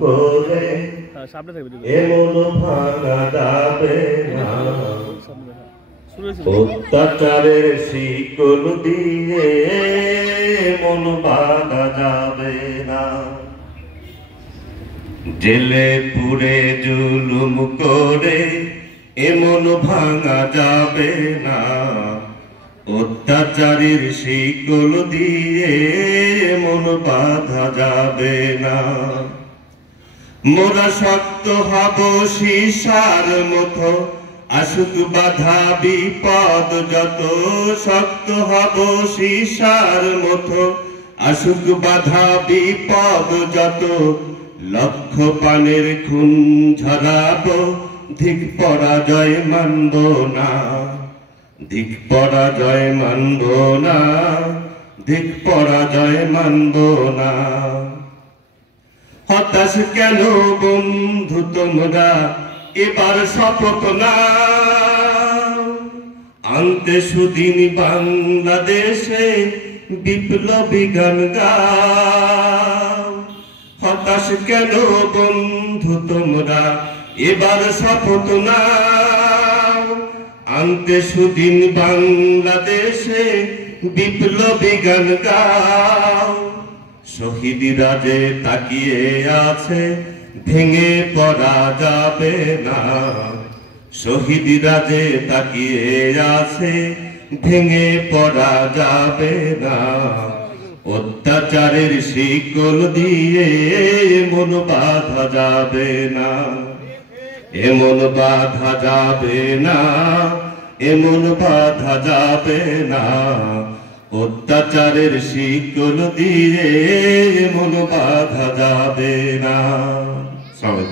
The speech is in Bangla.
করে এমন ভাঙা যাবে না, অত্যাচারের শিকল দিয়ে মন বাঁধা যাবে না। জেলে পুরে জুলুম করে এমন ভাঙা যাবে না, অত্যাচারের শিকল দিয়ে মন বাঁধা যাবে না। মোরা শক্ত হব সীসার মতো, আসুক বাধা বিপদ যত। শক্ত হব সীসার মতো, আসুক বাধা বিপদ যত। লক্ষ পানের খুন ঝরাবো, ধিক পরাজয় মানব না, ধিক পরাজয় মানব না, ধিক পরাজয় মানব না। হতাশ কেন বন্ধু তোমরা, এবার শপথ নাও, আনতে সুদিন বাংলাদেশে বিপ্লবী গান গাও। হতাশ কেন বন্ধু তোমরা, এবার শপথ নাও, আনতে সুদিন বাংলাদেশে বিপ্লবী গান গাও। শহীদরা যে তাকিয়ে আছে, ভেঙে পড়া যাবে না। শহীদরা যে তাকিয়ে আছে, ভেঙে পড়া যাবে না। অত্যাচারের শিকল দিয়ে মন বাঁধা যাবে না, এমন বাঁধা যাবে না, এমন বাঁধা যাবে না। অত্যাচারের শিকল দিয়ে মন বাঁধা যাবে না। সবাই